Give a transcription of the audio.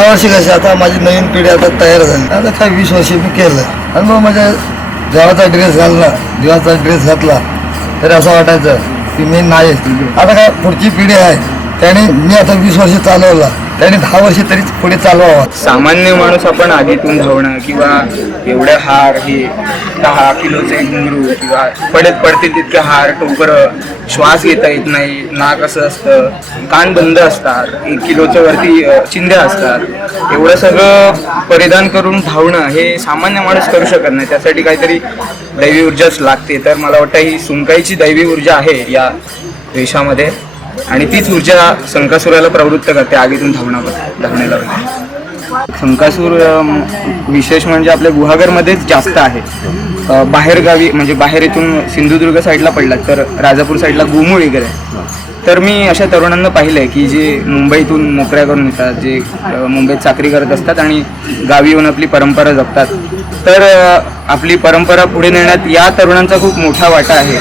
10 वर्ष कसे आता माझी नवीन पिढी आता तयार झाली. आता काय 20 वर्ष मी केलं आणि मग माझ्या देवाचा ड्रेस घातला तरी असं वाटायचं की मी नाही. आता काय पुढची पिढी आहे त्याने मी आता 20 वर्ष चालवला, त्याने 10 वर्ष तरी पुढे चालवावा. सामान्य माणूस आपण आधीतून धावणं किंवा एवढे हार, हे 10 किलोचे घुंगरू किंवा पडते तितके हार, टोकरं, श्वास घेता येत नाही, नाक असं असतं, कान बंद असतात, 1 किलोच्या वरती चिंध्या असतात, एवढं सगळं परिधान करून धावणं हे सामान्य माणूस करू शकत नाही. त्यासाठी काहीतरी दैवी ऊर्जाच लागते. तर मला वाटतं ही सुनकाईची दैवी ऊर्जा आहे या देशामध्ये आणि तीच ऊर्जा संकासुराला प्रवृत्त करते आगीतून धावण्याला. संकासूर विशेष म्हणजे आपल्या गुहागरमध्येच जास्त आहे. बाहेरगावी म्हणजे बाहेर इथून सिंधुदुर्ग साईडला पडला तर राजापूर साईडला गुमुळ वगैरे. तर मी अशा तरुणांना पाहिलं आहे की जे मुंबईतून नोकऱ्या करून येतात, जे मुंबईत चाकरी करत असतात आणि गावी येऊन आपली परंपरा जपतात. तर आपली परंपरा पुढे नेण्यात या तरुणांचा खूप मोठा वाटा आहे.